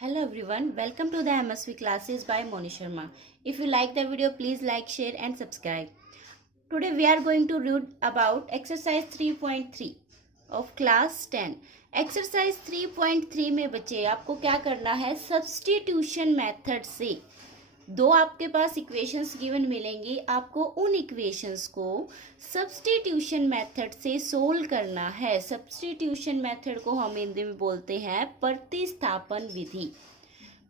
Hello everyone, welcome to the MSV classes by Moni Sharma. If you like the video, please like, share and subscribe. Today we are going to read about exercise 3.3 of class 10. Exercise 3.3 में बच्चे आपको क्या करना है, substitution method से दो आपके पास equations given मिलेंगी, आपको उन इक्वेशंस को सब्स्टिट्यूशन मेथड से सोल्व करना है। सब्स्टिट्यूशन मेथड को हम हिंदी में बोलते हैं प्रतिस्थापन विधि।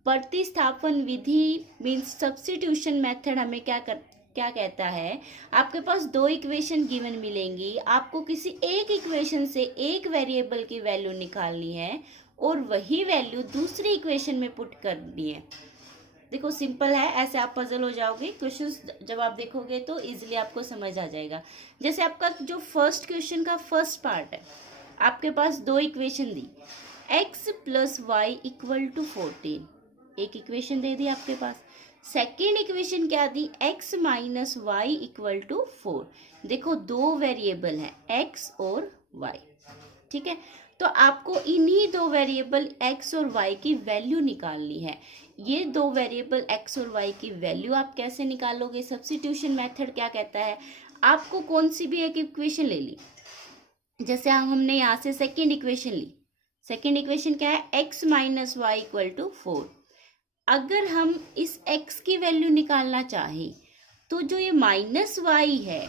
प्रतिस्थापन विधि मीन्स सब्स्टिट्यूशन मेथड हमें क्या कहता है, आपके पास दो इक्वेशन गिवन मिलेंगी, आपको किसी एक इक्वेशन से एक वेरिएबल की वैल्यू निकालनी है और वही वैल्यू दूसरी इक्वेशन में पुट करनी है। देखो सिंपल है, ऐसे आप पजल हो जाओगे। क्वेश्चंस जब आप देखोगे तो इजीली आपको समझ आ जाएगा। जैसे आपका जो फर्स्ट क्वेश्चन का फर्स्ट पार्ट है, आपके पास दो इक्वेशन दी, x plus y equal to 14, एक इक्वेशन दे दी आपके पास। सेकेंड इक्वेशन क्या दी, x minus y equal to 4। देखो दो वेरिएबल हैं x और y, ठीक है। तो आपको इन्हीं दो वेरिएबल x और y की वैल्यू निकालनी है। ये दो वेरिएबल x और y की वैल्यू आप कैसे निकालोगे, सब्स्टिट्यूशन मेथड क्या कहता है, आपको कौन सी भी एक इक्वेशन ले ली, जैसे हमने यहाँ से सेकेंड इक्वेशन ली। सेकेंड इक्वेशन क्या है, x minus y equal to 4। अगर हम इस x की वैल्यू निकालना चाहें तो जो ये माइनस वाई है,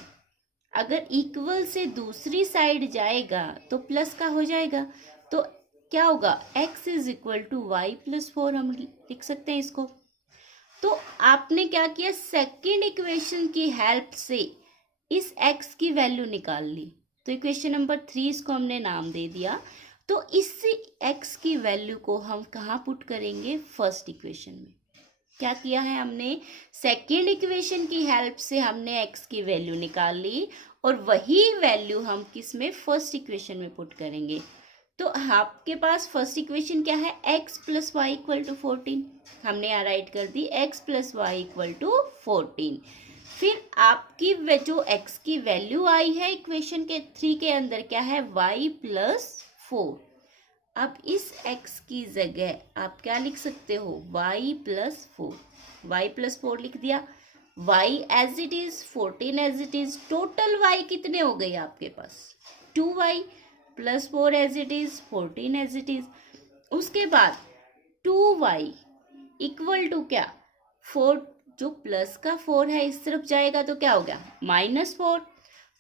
अगर इक्वल से दूसरी साइड जाएगा तो प्लस का हो जाएगा, तो क्या होगा, x is equal to y plus 4 हम लिख सकते हैं इसको। तो आपने क्या किया, सेकेंड इक्वेशन की हेल्प से इस x की वैल्यू निकाल ली। तो इक्वेशन नंबर 3 इसको हमने नाम दे दिया। तो इस x की वैल्यू को हम कहाँ पुट करेंगे, फर्स्ट इक्वेशन में। क्या किया है हमने, सेकेंड इक्वेशन की हेल्प से हमने x की वैल्यू निकाल ली और वही वैल्यू हम किस में, फर्स्ट इक्वेशन में पुट करेंगे। तो आपके पास फर्स्ट इक्वेशन क्या है, x plus y equal to 14, हमने यहाँ राइट कर दी x plus y equal to 14। फिर आपकी जो x की वैल्यू आई है इक्वेशन के 3 के अंदर क्या है, y प्लस 4। अब इस x की जगह आप क्या लिख सकते हो, y प्लस 4, y प्लस 4 लिख दिया, y as it is, 14 as it is. Total y कितने हो गए आपके पास, 2y plus 4 as it is, 14 as it is. उसके बाद 2y इक्वल टू क्या, 4, जो प्लस का 4 है इस तरफ जाएगा तो क्या हो गया, माइनस 4।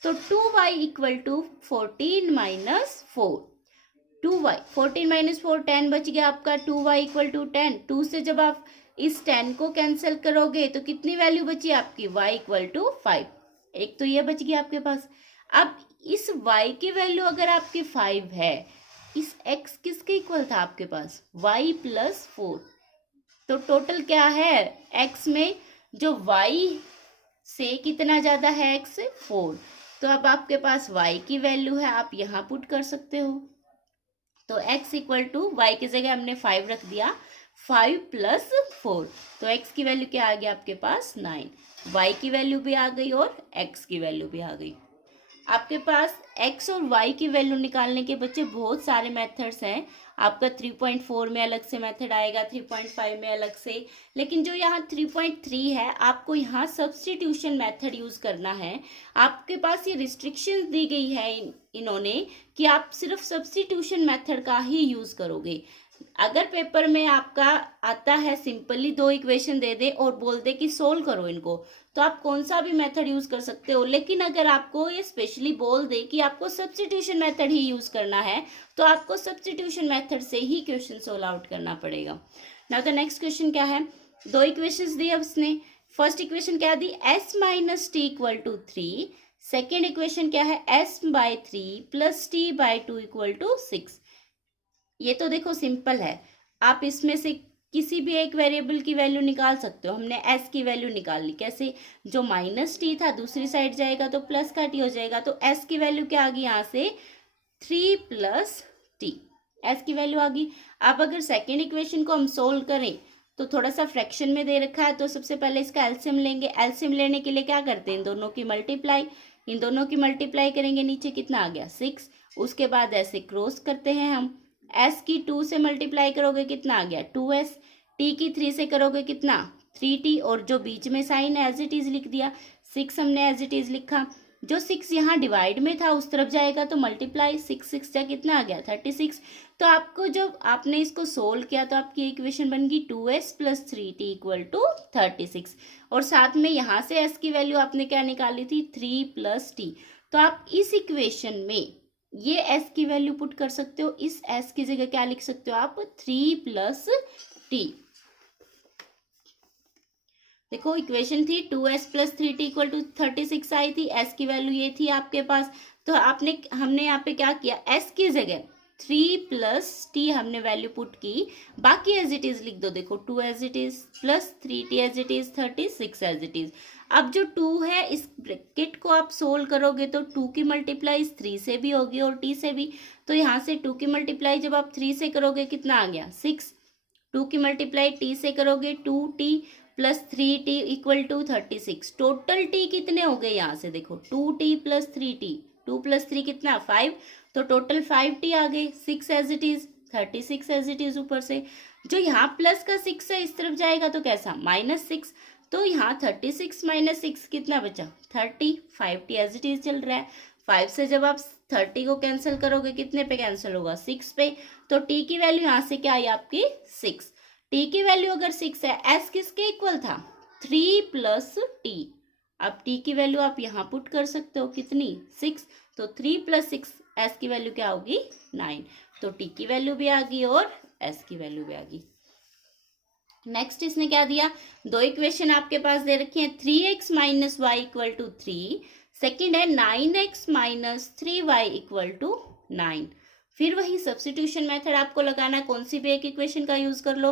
तो 2y equal to 14 minus 4। 2y 14 minus 4 10 बच गया आपका, 2y इक्वल टू 10। 2 से जब आप इस 10 को कैंसिल करोगे तो कितनी वैल्यू बची आपकी, y इक्वल टू 5। एक तो ये बच गया आपके पास। अब इस y की वैल्यू अगर आपकी 5 है, इस x किसके इक्वल था आपके पास, y प्लस 4। तो टोटल क्या है, x में जो y से कितना ज़्यादा है, x से 4। तो अब आपके पास y की वैल्यू है, आप यहाँ पुट कर सकते हो। तो x इक्वल टू वाई की जगह हमने 5 रख दिया, 5 प्लस 4। तो x की वैल्यू क्या आ गया आपके पास, 9। y की वैल्यू भी आ गई और x की वैल्यू भी आ गई। आपके पास x और y की वैल्यू निकालने के बच्चे बहुत सारे मेथड्स हैं। आपका 3.4 में अलग से मेथड आएगा, 3.5 में अलग से, लेकिन जो यहाँ 3.3 है, आपको यहाँ सब्स्टिट्यूशन मेथड यूज़ करना है। आपके पास ये रिस्ट्रिक्शंस दी गई है इन्होंने कि आप सिर्फ सब्स्टिट्यूशन मेथड का ही यूज़ करोगे। अगर पेपर में आपका आता है सिंपली दो इक्वेशन दे दे और बोल दे कि सोल्व करो इनको, तो आप कौन सा भी मेथड यूज कर सकते हो। लेकिन अगर आपको ये स्पेशली बोल दे कि आपको सब्स्टिट्यूशन मेथड ही यूज करना है, तो आपको सब्स्टिट्यूशन मेथड से ही क्वेश्चन सोल्व आउट करना पड़ेगा। नाउ द नेक्स्ट क्वेश्चन क्या है, दो इक्वेशंस दी अब उसने। फर्स्ट इक्वेशन क्या दी, s minus t equal to 3। Second equation क्या है, s by 3 plus t by 2 equal to 6। ये तो देखो सिंपल है, आप इसमें से किसी भी एक वेरिएबल की वैल्यू निकाल सकते हो। हमने s की वैल्यू निकाल ली, कैसे, जो माइनस टी था दूसरी साइड जाएगा तो प्लस का टी हो जाएगा। तो s की वैल्यू क्या आ गई यहाँ से, 3 प्लस टी, s की वैल्यू आ गई। अब अगर सेकेंड इक्वेशन को हम सोल्व करें तो थोड़ा सा फ्रैक्शन में दे रखा है, तो सबसे पहले इसका एलसीएम लेंगे। एलसीएम लेने के लिए क्या करते हैं, इन दोनों की मल्टीप्लाई, इन दोनों की मल्टीप्लाई करेंगे, नीचे कितना आ गया 6। उसके बाद ऐसे क्रॉस करते हैं हम, एस की 2 से मल्टीप्लाई करोगे कितना आ गया 2s, टी की 3 से करोगे कितना 3t, और जो बीच में साइन एज इट इज लिख दिया, 6 हमने एज इट इज लिखा। जो 6 यहाँ डिवाइड में था उस तरफ जाएगा तो मल्टीप्लाई, 6 जा कितना आ गया 36। तो आपको जब आपने इसको सोल्व किया तो आपकी इक्वेशन बन गई 2s plus 3t equal to 36। और साथ में यहाँ से s की वैल्यू आपने क्या निकाली थी 3 प्लस t। तो आप इस इक्वेशन में ये s की वैल्यू पुट कर सकते हो, इस s की जगह क्या लिख सकते हो आप 3 प्लस t। देखो इक्वेशन थी 2s plus 3t equal to 36 आई थी, s की वैल्यू ये थी आपके पास। तो हमने यहाँ पे क्या किया, s की जगह 3 प्लस t हमने वैल्यू पुट की, बाकी एज इट इज लिख दो। देखो 2 as it is plus 3t as it is 36 as it is. अब जो 2 है इस ब्रैकेट को आप सोल्व करोगे तो 2 की मल्टीप्लाई 3 से भी होगी और t से भी। तो यहाँ से 2 की मल्टीप्लाई जब आप 3 से करोगे कितना आ गया 6, 2 की मल्टीप्लाई t से करोगे 2t plus 3t equal to 36। Total t कितने हो गए यहाँ से देखो 2t प्लस 3t, 2 प्लस 3 कितना 5, तो टोटल 5t आ गए, 6 as it is 36 as it is. ऊपर से जो यहाँ प्लस का 6 है इस तरफ जाएगा तो कैसा -6, तो यहाँ 36 माइनस 6 कितना बचा 30, 5t एज इट इज चल रहा है। 5 से जब आप 30 को कैंसिल करोगे कितने पे कैंसिल होगा 6 पे, तो t की वैल्यू यहाँ से क्या आई आपकी 6। t की वैल्यू अगर 6 है, s किसके इक्वल था 3 प्लस t। अब t की वैल्यू आप यहाँ पुट कर सकते हो कितनी 6, तो 3 प्लस 6 s की वैल्यू क्या होगी 9। तो t की वैल्यू भी आ गई और s की वैल्यू भी आ गई। नेक्स्ट इसने क्या दिया, दो इक्वेशन आपके पास दे रखी है 3x minus y equal to 3, second है 9x minus 3y equal to 9। फिर वही सब्स्टिट्यूशन मेथड आपको लगाना है, कौन सी भी एक इक्वेशन का यूज कर लो।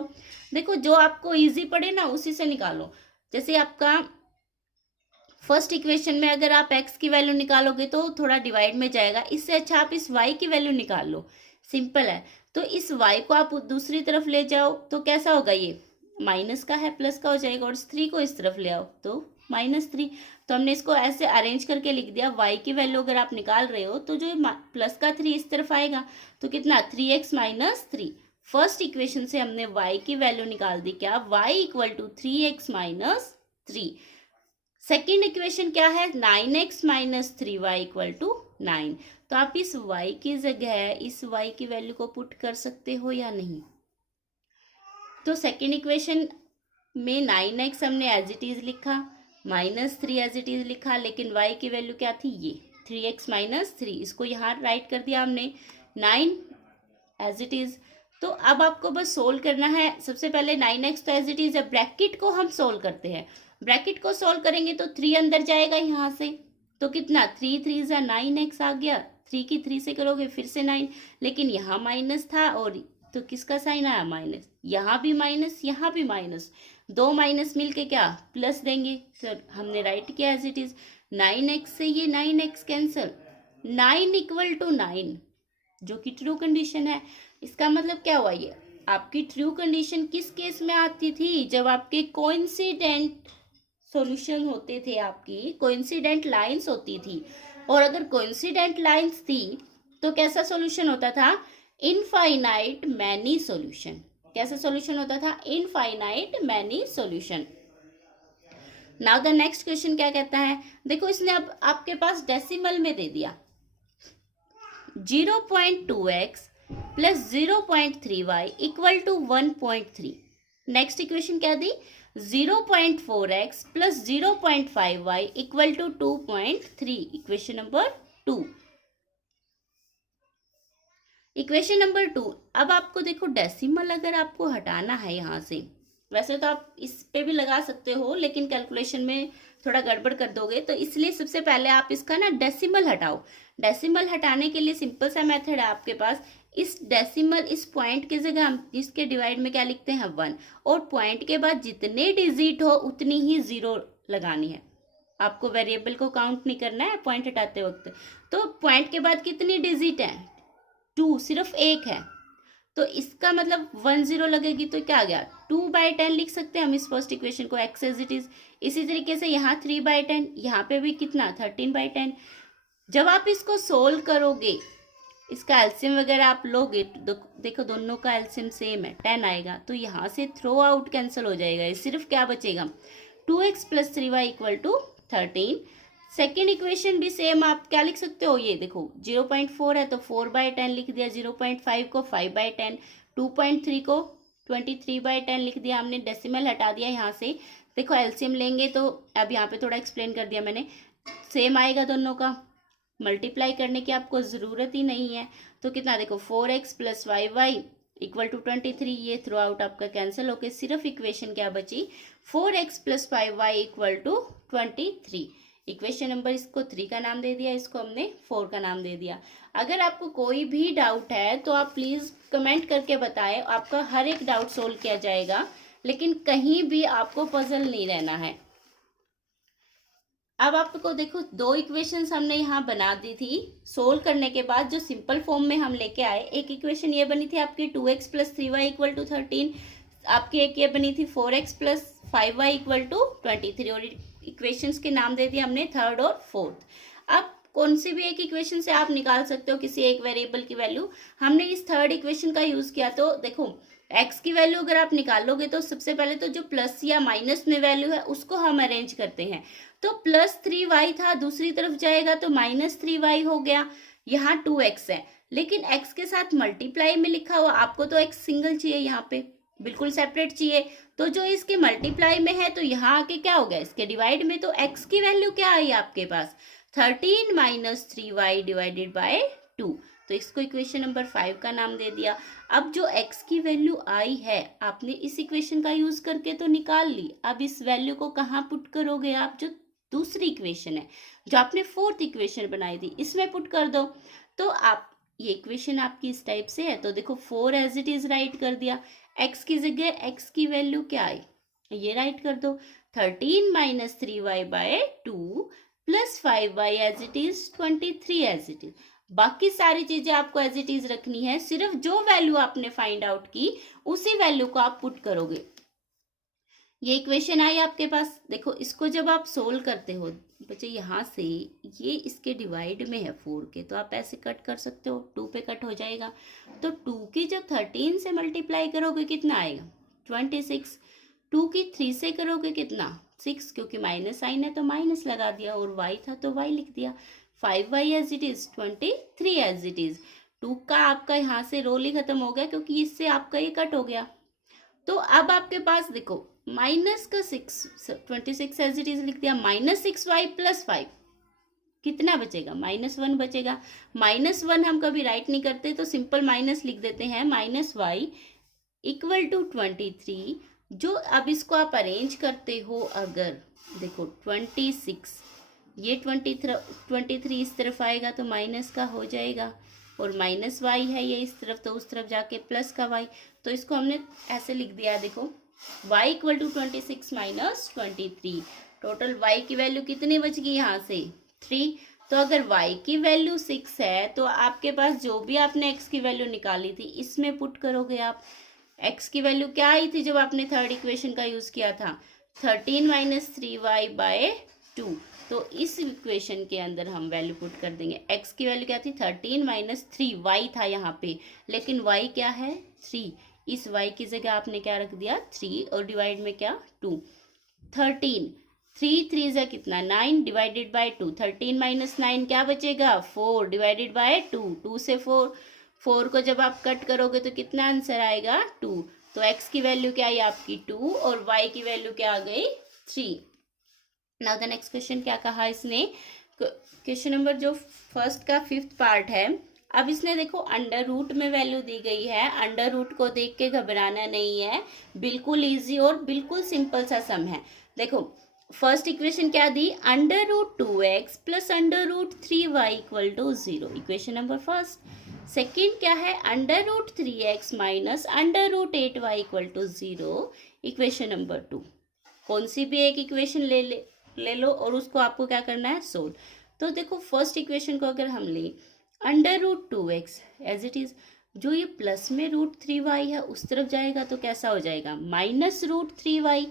देखो जो आपको इजी पड़े ना उसी से निकालो। जैसे आपका फर्स्ट इक्वेशन में अगर आप x की वैल्यू निकालोगे तो थोड़ा डिवाइड में जाएगा, इससे अच्छा आप इस y की वैल्यू निकाल लो, सिंपल है। तो इस y को आप दूसरी तरफ ले जाओ तो कैसा होगा, ये माइनस का है प्लस का हो जाएगा, और इस 3 को इस तरफ ले आओ तो -3। तो हमने इसको ऐसे अरेंज करके लिख दिया। y की वैल्यू अगर आप निकाल रहे हो तो जो प्लस का 3 इस तरफ आएगा तो कितना 3x माइनस 3। फर्स्ट इक्वेशन से हमने y की वैल्यू निकाल दी, क्या y equal to 3x minus 3। Second equation क्या है 9x minus 3y equal to 9। तो आप इस y की जगह इस y की वैल्यू को पुट कर सकते हो या नहीं। तो सेकेंड इक्वेशन में 9x हमने एज इट इज लिखा, -3 एज इट इज लिखा, लेकिन y की वैल्यू क्या थी ये 3x माइनस 3, इसको यहाँ राइट कर दिया हमने 9 एज इट इज। तो अब आपको बस सोल्व करना है। सबसे पहले 9x तो एज इट इज है, ब्रैकेट को हम सोल्व करते हैं। ब्रैकेट को सोल्व करेंगे तो 3 अंदर जाएगा यहाँ से, तो कितना 3 3 जा 9x आ गया, 3 की 3 से करोगे फिर से 9, लेकिन यहाँ माइनस था और तो किसका साइन आया माइनस, यहाँ भी माइनस यहाँ भी माइनस, दो माइनस मिलके क्या प्लस देंगे। तो हमने राइट किया एज इट इज, 9x से ये 9x कैंसिल, 9 इक्वल टू 9 जो कि ट्रू कंडीशन है। इसका मतलब क्या हुआ, ये आपकी ट्रू कंडीशन किस केस में आती थी, जब आपके कोइंसिडेंट सॉल्यूशन होते थे, आपकी कोइंसिडेंट लाइंस होती थी। और अगर कोइंसिडेंट लाइंस थी तो कैसा सॉल्यूशन होता था इनफाइनाइट मैनी सॉल्यूशन। कैसा सॉल्यूशन होता था infinite many solution. Now the next question क्या कहता है, देखो इसने अब आपके पास डेसिमल में दे दिया 0.2x plus 0.3y equal to 1.3। Next equation क्या दी 0.4x plus 0.5y equal to 2.3। Equation number 2। Equation number 2। अब आपको देखो डेसिमल अगर आपको हटाना है यहाँ से, वैसे तो आप इस पे भी लगा सकते हो लेकिन कैलकुलेशन में थोड़ा गड़बड़ कर दोगे, तो इसलिए सबसे पहले आप इसका ना डेसिमल हटाओ। डेसिमल हटाने के लिए सिंपल सा मेथड है आपके पास, इस डेसिमल इस पॉइंट की जगह हम इसके डिवाइड में क्या लिखते हैं 1, और पॉइंट के बाद जितने डिजिट हो उतनी ही जीरो लगानी है। आपको वेरिएबल को काउंट नहीं करना है पॉइंट हटाते वक्त। तो पॉइंट के बाद कितनी डिजिट है 2, सिर्फ एक है, तो इसका मतलब 1 0 लगेगी तो क्या आ गया 2/10 लिख सकते हैं हम इस फर्स्ट इक्वेशन को x एज इट इज। इसी तरीके से यहाँ 3/10, यहाँ पे भी कितना 13/10। जब आप इसको सोल्व करोगे इसका एलसीएम वगैरह आप लोगे तो देखो दोनों का एलसीएम सेम है 10 आएगा, तो यहाँ से थ्रो आउट कैंसिल हो जाएगा, ये सिर्फ क्या बचेगा 2x + 3y = 13। सेकेंड इक्वेशन भी सेम, आप क्या लिख सकते हो, ये देखो 0.4 है तो 4/10 लिख दिया, 0.5 को 5/10, 2.3 को 23/10 लिख दिया हमने, डेसिमल हटा दिया यहाँ से। देखो एलसीएम लेंगे तो अब यहाँ पे थोड़ा एक्सप्लेन कर दिया मैंने, सेम आएगा दोनों का, मल्टीप्लाई करने की आपको ज़रूरत ही नहीं है। तो कितना देखो 4x + 5y = 23, ये थ्रू आउट आपका कैंसिल होके सिर्फ इक्वेशन क्या बची 4x + 5y = 23। इक्वेशन नंबर इसको 3 का नाम दे दिया, इसको हमने 4 का नाम दे दिया। अगर आपको कोई भी डाउट है तो आप प्लीज़ कमेंट करके बताएं, आपका हर एक डाउट सोल्व किया जाएगा, लेकिन कहीं भी आपको पजल नहीं रहना है। अब आपको देखो 2 इक्वेशंस हमने यहाँ बना दी थी, सोल्व करने के बाद जो सिंपल फॉर्म में हम लेके आए, एक इक्वेशन ये बनी थी आपकी 2x + 3y = 13, आपकी एक ये बनी थी 4x + 5y = 23, और इक्वेशंस के नाम दे दिए हमने थर्ड और फोर्थ। अब कौन सी भी एक इक्वेशन से आप निकाल सकते हो किसी एक वेरिएबल की वैल्यू, हमने इस थर्ड इक्वेशन का यूज किया। तो देखो x की वैल्यू अगर आप निकालोगे तो सबसे पहले तो जो प्लस या माइनस में वैल्यू है उसको हम अरेंज करते हैं, तो +3y था, दूसरी तरफ जाएगा तो -3y हो गया, यहाँ 2x है, लेकिन x के साथ मल्टीप्लाई में लिखा हुआ, आपको तो x सिंगल चाहिए, यहाँ पे बिल्कुल सेपरेट चाहिए, तो जो इसके मल्टीप्लाई में है तो यहाँ आके क्या हो गया इसके डिवाइड में, तो x की वैल्यू क्या आई आपके पास 13 - 3y / 2, तो इसको इक्वेशन नंबर 5 का नाम दे दिया। अब जो x की वैल्यू आई है आपने इस इक्वेशन का यूज करके तो निकाल ली, अब इस वैल्यू को कहाँ पुट करोगे आप, जो दूसरी इक्वेशन है जो आपने फोर्थ इक्वेशन बनाई थी इसमें पुट कर दो। तो आप ये इक्वेशन आपकी इस टाइप से है, तो देखो 4 एज इट इज राइट कर दिया, x की जगह x की वैल्यू क्या आई ये राइट कर दो, 13 - 3y / 2 + 5y as it is 23 as it is. बाकी सारी चीजें आपको एज इट इज रखनी है, सिर्फ जो वैल्यू आपने फाइंड आउट की उसी वैल्यू को आप पुट करोगे। ये इक्वेशन आई आपके पास, देखो इसको जब आप सोल्व करते हो बच्चे, यहाँ से ये इसके डिवाइड में है 4 के, तो आप ऐसे कट कर सकते हो, 2 पे कट हो जाएगा, तो 2 की जब 13 से मल्टीप्लाई करोगे कितना आएगा 26, 2 की 3 से करोगे कितना 6, क्योंकि माइनस साइन है तो माइनस लगा दिया, और y था तो y लिख दिया, 5y as it is 23 as it is. 2 का आपका यहाँ से रोल ही खत्म हो गया क्योंकि इससे आपका ये कट हो गया। तो अब आपके पास देखो -26 एज इट इज लिख दिया, -6y + 5 कितना बचेगा -1 बचेगा। -1 हम कभी राइट नहीं करते तो सिंपल माइनस लिख देते हैं, -y = 23। जो अब इसको आप अरेंज करते हो, अगर देखो 26 ये 23 इस तरफ आएगा तो माइनस का हो जाएगा, और -y है ये इस तरफ तो उस तरफ जाके प्लस का y, तो इसको हमने ऐसे लिख दिया, देखो y = 26 - 23, टोटल y की वैल्यू कितनी बच गई यहाँ से 3। तो अगर y की वैल्यू 6 है तो आपके पास जो भी आपने x की वैल्यू निकाली थी इसमें पुट करोगे आप। x की वैल्यू क्या आई थी जब आपने थर्ड इक्वेशन का यूज किया था 13 - 3y / 2, तो इस इक्वेशन के अंदर हम वैल्यू पुट कर देंगे। x की वैल्यू क्या थी 13 - 3y था यहाँ पे, लेकिन y क्या है 3, इस y की जगह आपने क्या रख दिया 3, और डिवाइड में क्या 2, 13, 3 3 जा कितना 9 डिवाइडेड बाय 2, 13 - 9 क्या बचेगा 4 डिवाइडेड बाय 2, 2 से 4 को जब आप कट करोगे तो कितना आंसर आएगा 2, तो x की वैल्यू क्या आई आपकी 2 और y की वैल्यू क्या आ गई 3। नाउ द नेक्स्ट क्वेश्चन क्या कहा इसने, क्वेश्चन नंबर जो फर्स्ट का 5th पार्ट है। अब इसने देखो अंडर रूट में वैल्यू दी गई है, अंडर रूट को देख के घबराना नहीं है, बिल्कुल इजी और बिल्कुल सिंपल सा सम है। देखो फर्स्ट इक्वेशन क्या दी √2x + √3y = 0, equation number first. Second क्या है √3x - √8y = 0, इक्वेशन नंबर 2। कौन सी भी एक इक्वेशन ले लो और उसको आपको क्या करना है सोल्व। तो देखो फर्स्ट इक्वेशन को अगर हम लें √2x एज इट इज, जो ये प्लस में √3y है उस तरफ जाएगा तो कैसा हो जाएगा -√3y।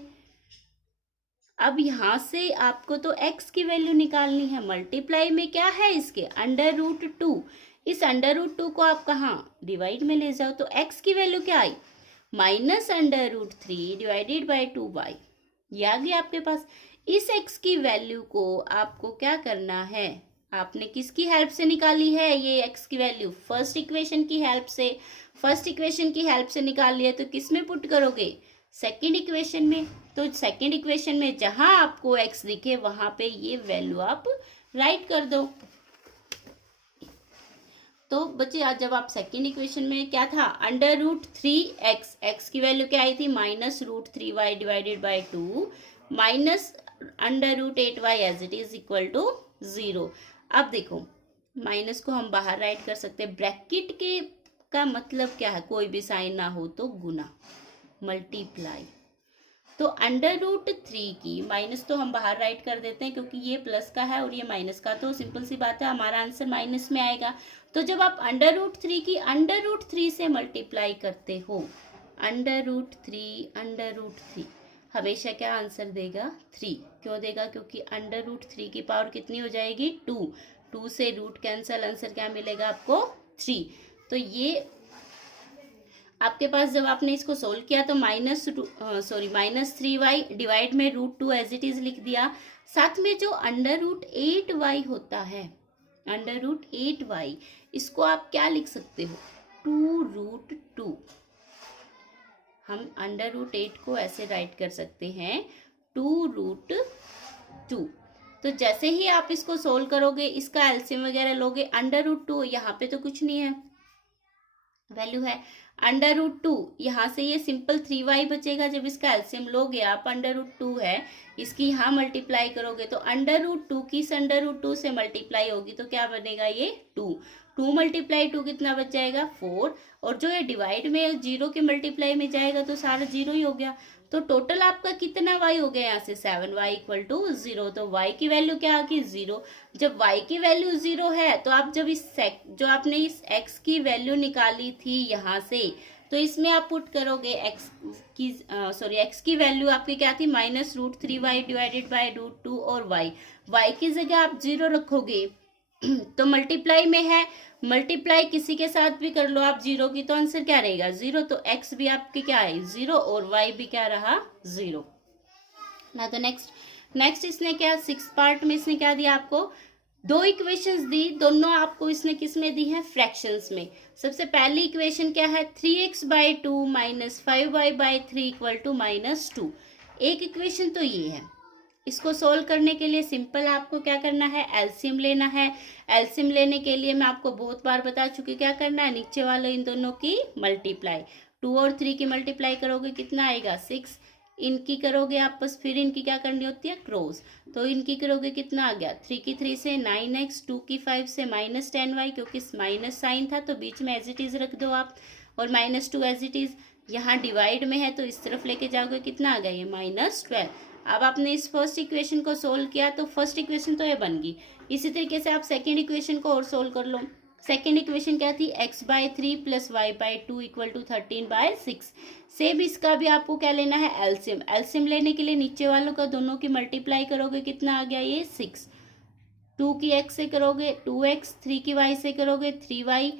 अब यहाँ से आपको तो x की वैल्यू निकालनी है, मल्टीप्लाई में क्या है इसके √2, इस √2 को आप कहाँ डिवाइड में ले जाओ, तो x की वैल्यू क्या आई, -√3 डिवाइडेड बाई 2y, ये आ गया आपके पास। इस x की वैल्यू को आपको क्या करना है, आपने किसकी हेल्प से निकाली है ये x की वैल्यू, फर्स्ट इक्वेशन की हेल्प से। फर्स्ट इक्वेशन की हेल्प से निकाल लिया तो किस में पुट करोगे, सेकंड इक्वेशन में। तो सेकंड इक्वेशन में जहां आपको x दिखे वहां पे ये वैल्यू आप राइट कर दो। तो बच्चे आज जब आप सेकंड इक्वेशन में क्या था, √3x, x की वैल्यू क्या आई थी -√3y divided by 2 minus √8y as it is equal to 0। अब देखो माइनस को हम बाहर राइट कर सकते हैं, ब्रैकेट के का मतलब क्या है, कोई भी साइन ना हो तो गुना, मल्टीप्लाई। तो √3 की माइनस तो हम बाहर राइट कर देते हैं क्योंकि ये प्लस का है और ये माइनस का, तो सिंपल सी बात है हमारा आंसर माइनस में आएगा। तो जब आप √3 की √3 से मल्टीप्लाई करते हो, √3 हमेशा क्या आंसर देगा 3। क्यों देगा, क्योंकि √3 की पावर कितनी हो जाएगी 2 से रूट कैंसल, आंसर क्या मिलेगा आपको 3। तो ये आपके पास जब आपने इसको सोल्व किया तो -3y डिवाइड में √2 एज इट इज लिख दिया। साथ में जो √8y होता है, √8y इसको आप क्या लिख सकते हो 2√2। हम √8 को ऐसे राइट कर सकते हैं 2√2। तो जैसे ही आप इसको सोल्व करोगे, इसका एलसीएम वगैरह लोगे, √2 यहाँ पे तो कुछ नहीं है, वैल्यू है √2, यहाँ से ये सिंपल 3y बचेगा। जब इसका एलसीएम लोगे आप, √2 है, इसकी यहाँ मल्टीप्लाई करोगे तो √2 की √2 से मल्टीप्लाई होगी तो क्या बनेगा ये 2 × 2 कितना बच जाएगा 4, और जो ये डिवाइड में 0 के मल्टीप्लाई में जाएगा तो सारा 0 ही हो गया। तो टोटल आपका कितना y हो गया यहाँ से 7y = 0। तो y की वैल्यू क्या आ गई 0। जब y की वैल्यू 0 है तो आप जब जो आपने इस x की वैल्यू निकाली थी यहाँ से, तो इसमें आप पुट करोगे x की वैल्यू आपकी क्या थी -√3y डिवाइडेड बाई √2 और y की जगह आप 0 रखोगे तो मल्टीप्लाई में है, मल्टीप्लाई किसी के साथ भी कर लो आप 0 की तो आंसर क्या रहेगा 0। तो x भी आपके क्या है 0 और y भी क्या रहा 0 ना। तो नेक्स्ट इसने क्या 6 पार्ट में इसने क्या दिया आपको, 2 इक्वेशंस दी, दोनों आपको इसने किस में दी है फ्रैक्शंस में। सबसे पहली इक्वेशन क्या है 3x/2 - 5y/3 = -2। एक इक्वेशन तो ये है। इसको सोल्व करने के लिए सिंपल आपको क्या करना है, एलसीएम लेना है। एलसीएम लेने के लिए मैं आपको बहुत बार बता चुकी, क्या करना है नीचे वाले इन दोनों की मल्टीप्लाई, 2 और 3 की मल्टीप्लाई करोगे कितना आएगा 6, इनकी करोगे आपस, फिर इनकी क्या करनी होती है क्रॉस, तो इनकी करोगे कितना आ गया 3 की 3 से 9x, 2 की 5 से -10y, क्योंकि माइनस साइन था तो बीच में एज इट इज रख दो आप, और -2 एज इट इज, यहाँ डिवाइड में है तो इस तरफ लेके जाओगे कितना आ गया ये -12। अब आपने इस फर्स्ट इक्वेशन को सोल्व किया तो फर्स्ट इक्वेशन तो ये बन गई। इसी तरीके से आप सेकंड इक्वेशन को और सोल्व कर लो। सेकंड इक्वेशन क्या थी x/3 + y/2 = 13/6। सेम इसका भी आपको क्या लेना है एलसीएम। एलसीएम लेने के लिए नीचे वालों का दोनों की मल्टीप्लाई करोगे कितना आ गया ये 6, 2 की x से करोगे 2x, 3 की y से करोगे 3y,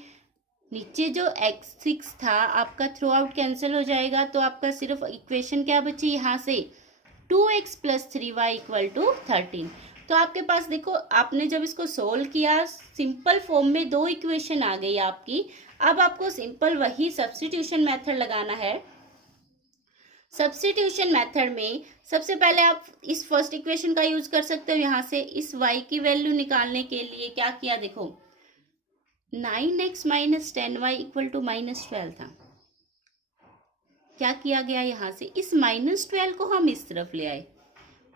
नीचे जो x6 था आपका थ्रू आउट कैंसिल हो जाएगा तो आपका सिर्फ इक्वेशन क्या बची यहाँ से 2x + 3y = 13। तो आपके पास देखो, आपने जब इसको सोल्व किया सिंपल फॉर्म में 2 इक्वेशन आ गई आपकी। अब आपको सिंपल वही सब्स्टिट्यूशन मेथड लगाना है। सब्स्टिट्यूशन मेथड में सबसे पहले आप इस फर्स्ट इक्वेशन का यूज कर सकते हो। यहाँ से इस y की वैल्यू निकालने के लिए क्या किया, देखो 9x - 10y = -12 था। क्या किया गया यहाँ से, इस -12 को हम इस तरफ ले आए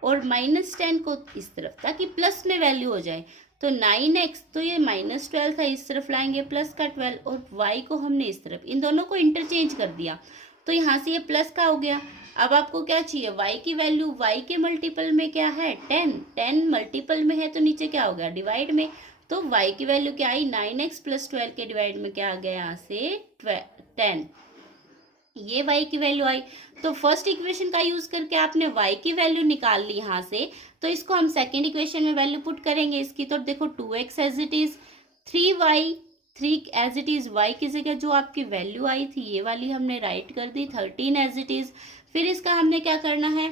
और -10 को इस तरफ, ताकि प्लस में वैल्यू हो जाए। तो 9x तो ये -12 था, इस तरफ लाएंगे प्लस का 12, और y को हमने इस तरफ, इन दोनों को इंटरचेंज कर दिया तो यहाँ से ये प्लस का हो गया। अब आपको क्या चाहिए, y की वैल्यू, y के मल्टीपल में क्या है 10 मल्टीपल में है तो नीचे क्या हो गया डिवाइड में, तो y की वैल्यू क्या आई 9x + 12 के डिवाइड में क्या आ गया यहाँ से 10, ये y की वैल्यू आई। तो फर्स्ट इक्वेशन का यूज करके आपने y की वैल्यू निकाल ली यहाँ से, तो इसको हम सेकेंड इक्वेशन में वैल्यू पुट करेंगे इसकी। तो देखो 2x as it is, 3y 3 as it is, y की जगह जो आपकी वैल्यू आई थी ये वाली हमने राइट कर दी, 13 एज इट इज़। फिर इसका हमने क्या करना है,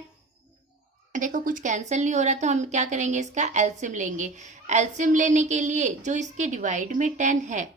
देखो कुछ कैंसिल नहीं हो रहा तो हम क्या करेंगे, इसका एलसीएम लेंगे। एलसीएम लेने के लिए जो इसके डिवाइड में 10 है,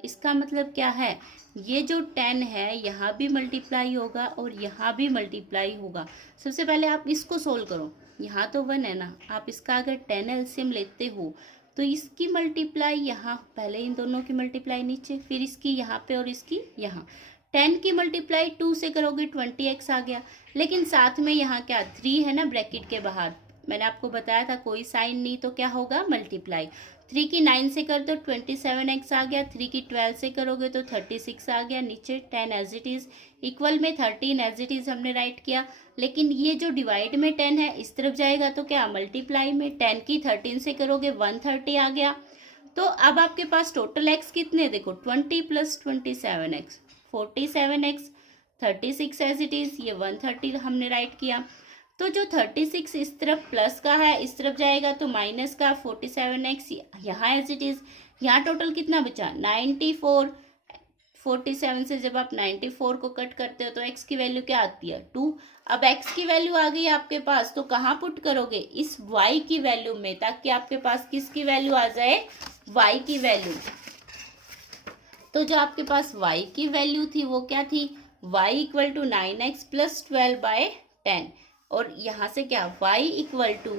इसका मतलब क्या है, ये जो 10 है यहाँ भी मल्टीप्लाई होगा और यहाँ भी मल्टीप्लाई होगा। सबसे पहले आप इसको सोल्व करो, यहाँ तो 1 है ना, आप इसका अगर 10 एलसीएम लेते हो तो इसकी मल्टीप्लाई यहाँ, पहले इन दोनों की मल्टीप्लाई नीचे, फिर इसकी यहाँ पे और इसकी यहाँ। 10 की मल्टीप्लाई 2 से करोगे 20x आ गया, लेकिन साथ में यहाँ क्या 3 है ना ब्रैकेट के बाहर, मैंने आपको बताया था कोई साइन नहीं तो क्या होगा मल्टीप्लाई। 3 की 9 से कर दो 27x आ गया, 3 की 12 से करोगे तो 36 आ गया, नीचे 10 एज इट इज़, इक्वल में 13 एज इट इज़ हमने राइट किया। लेकिन ये जो डिवाइड में 10 है इस तरफ जाएगा तो क्या मल्टीप्लाई में, 10 की 13 से करोगे 130 आ गया। तो अब आपके पास टोटल x कितने, देखो 20 plus 27x 47x, 36 as it is, ये 130 हमने राइट किया। तो जो 36 इस तरफ प्लस का है इस तरफ जाएगा तो माइनस का, 47x यहाँ एज इट इज़, यहाँ टोटल कितना बचा 94। 47 से जब आप 94 को कट करते हो तो x की वैल्यू क्या आती है 2। अब x की वैल्यू आ गई आपके पास तो कहाँ पुट करोगे, इस y की वैल्यू में, ताकि आपके पास किसकी वैल्यू आ जाए, y की वैल्यू। तो जो आपके पास y की वैल्यू थी वो क्या थी, y equal to 9x plus 12/10, और यहाँ से क्या y equal to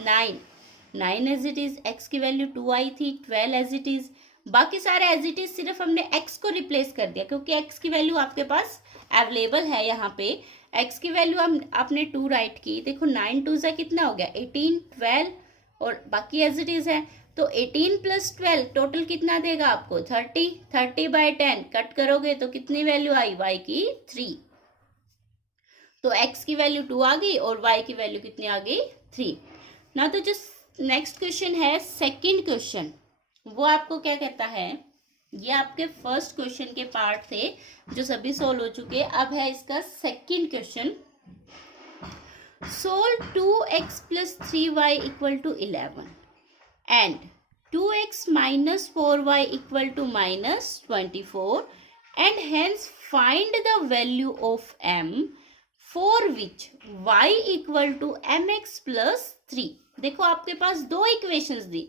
9 as it is, x की वैल्यू 2 आई थी, 12 एज इट इज़, बाकी सारे एज इट इज़, सिर्फ हमने x को रिप्लेस कर दिया क्योंकि x की वैल्यू आपके पास अवेलेबल है यहाँ पे। x की वैल्यू आपने 2 राइट की, देखो 9 2 से कितना हो गया 18, 12 और बाकी एज इट इज़ है, तो 18 प्लस 12 टोटल कितना देगा आपको 30, 30/10 कट करोगे तो कितनी वैल्यू आई y की 3। तो x की वैल्यू 2 आ गई और y की वैल्यू कितनी आ गई 3 ना। तो जो नेक्स्ट क्वेश्चन है सेकंड क्वेश्चन, वो आपको क्या कहता है, ये आपके फर्स्ट क्वेश्चन के पार्ट थे जो सभी सोल्व हो चुके। अब है इसका second question, solve 2x plus 3y equal to 11 and 2x minus 4y equal to minus 24 and hence find the value of m for which y equal to mx plus 3। देखो आपके पास दो इक्वेशंस दी,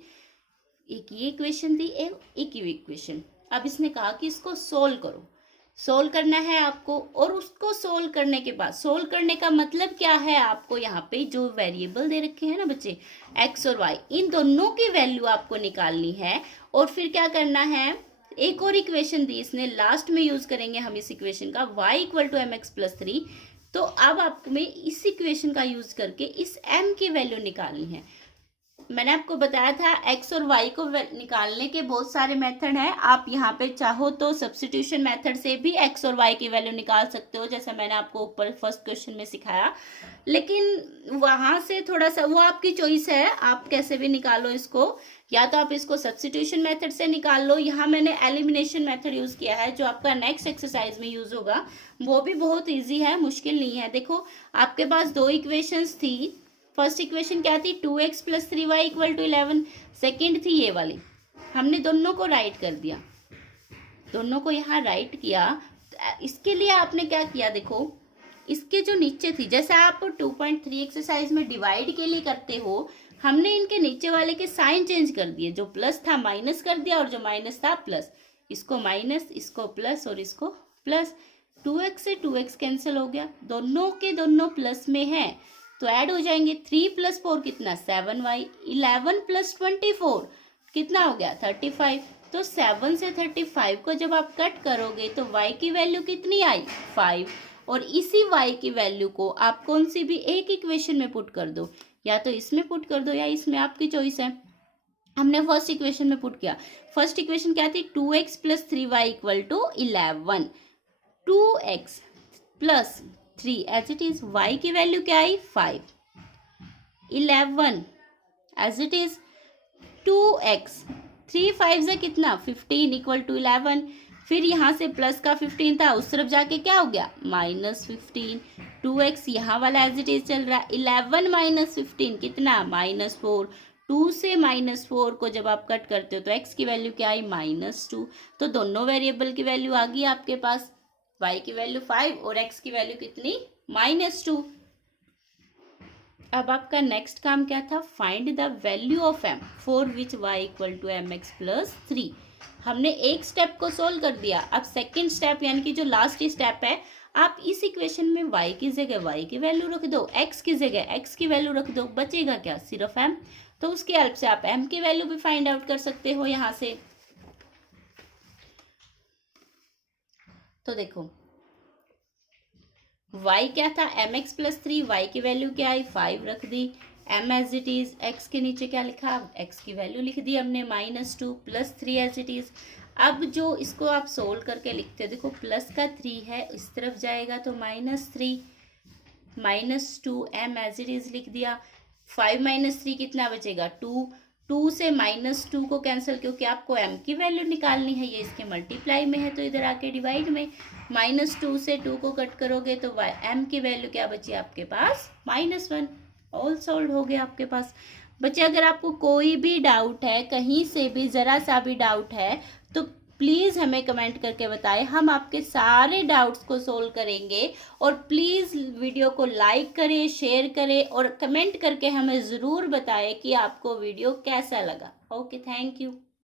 एक ये इक्वेशन दी, एक ये equation. अब इसने कहा कि इसको सोल्व करो, सोल्व करना है आपको, और उसको सोल्व करने के बाद, सोल्व करने का मतलब क्या है, आपको यहाँ पे जो वेरिएबल दे रखे हैं ना बच्चे x और y, इन दोनों की वैल्यू आपको निकालनी है। और फिर क्या करना है, एक और इक्वेशन दी इसने, लास्ट में यूज करेंगे हम इस इक्वेशन का, y equal to mx plus 3। तो अब आपको इस इक्वेशन का यूज करके इस m की वैल्यू निकालनी है। मैंने आपको बताया था x और y को निकालने के बहुत सारे मेथड हैं, आप यहाँ पे चाहो तो सब्स्टिट्यूशन मेथड से भी x और y की वैल्यू निकाल सकते हो, जैसे मैंने आपको ऊपर फर्स्ट क्वेश्चन में सिखाया। लेकिन वहाँ से थोड़ा सा वो आपकी चॉइस है, आप कैसे भी निकालो इसको, या तो आप इसको सब्स्टिट्यूशन मेथड से निकाल लो। यहाँ मैंने एलिमिनेशन मेथड यूज़ किया है जो आपका नेक्स्ट एक्सरसाइज में यूज़ होगा, वो भी बहुत ईजी है, मुश्किल नहीं है। देखो आपके पास दो इक्वेशंस थी, फर्स्ट इक्वेशन क्या थी 2x plus 3y equal to 11, second थी ये वाली, हमने दोनों को राइट कर दिया, दोनों को यहाँ राइट किया। इसके लिए आपने क्या किया, देखो इसके जो नीचे थी, जैसे आप 2.3 एक्सरसाइज में डिवाइड के लिए करते हो, हमने इनके नीचे वाले के साइन चेंज कर दिए, जो प्लस था माइनस कर दिया और जो माइनस था प्लस, इसको माइनस, इसको प्लस और इसको प्लस। 2x से 2x कैंसिल हो गया, दोनों के दोनों प्लस में है तो ऐड हो जाएंगे। 3 प्लस 4 कितना 7y, 11 प्लस 24 कितना हो गया 35। तो 7 से 35 को जब आप कट करोगे तो y की वैल्यू कितनी आई 5, और इसी y की वैल्यू को आप कौन सी भी एक इक्वेशन में पुट कर दो, या तो इसमें पुट कर दो या इसमें, आपकी चॉइस है। हमने फर्स्ट इक्वेशन में पुट किया, फर्स्ट इक्वेशन क्या थी 2x plus 3y equal to 11, 2x plus 3 as it is, y की वैल्यू क्या आई 5, 11 एज इट इज 2x, 3 5 से कितना 15 इक्वल टू 11, फिर यहाँ से प्लस का 15 था उस तरफ जाके क्या हो गया माइनस 15, 2x यहाँ वाला एज इट इज चल रहा है, 11 माइनस 15 कितना -4, 2 से -4 को जब आप कट करते हो तो x की वैल्यू क्या आई -2। तो दोनों वेरिएबल की वैल्यू आ गई आपके पास, y की वैल्यू 5 और x की वैल्यू कितनी -2। अब आपका नेक्स्ट काम क्या था, find the value of m for which y equal to mx plus 3। हमने एक स्टेप को सोल्व कर दिया। अब सेकंड स्टेप यानी कि जो लास्ट स्टेप है, आप इस इक्वेशन में y की जगह y की वैल्यू रख दो, x की जगह x की वैल्यू रख दो, बचेगा क्या, सिर्फ m। तो उसकी हेल्प से आप m की वैल्यू भी फाइंड आउट कर सकते हो यहाँ से। तो देखो y क्या था mx प्लस 3, y की वैल्यू क्या आई 5 रख दी, m as it is, x के नीचे क्या लिखा, x की वैल्यू लिख दी हमने -2 प्लस 3 एज इट इज। अब जो इसको आप सोल्व करके लिखते हो, देखो प्लस का 3 है इस तरफ जाएगा तो -3 -2 m एज इट इज लिख दिया। 5 - 3 कितना बचेगा 2, 2 से -2 को कैंसिल, क्योंकि आपको m की वैल्यू निकालनी है, ये इसके मल्टीप्लाई में है तो इधर आके डिवाइड में, -2 से 2 को कट करोगे तो m की वैल्यू क्या बची आपके पास -1। ऑल सॉल्व हो गया आपके पास। बच्चे अगर आपको कोई भी डाउट है, कहीं से भी ज़रा सा भी डाउट है तो प्लीज़ हमें कमेंट करके बताएं, हम आपके सारे डाउट्स को सोल्व करेंगे। और प्लीज़ वीडियो को लाइक करें, शेयर करें और कमेंट करके हमें ज़रूर बताएं कि आपको वीडियो कैसा लगा। Okay, thank you.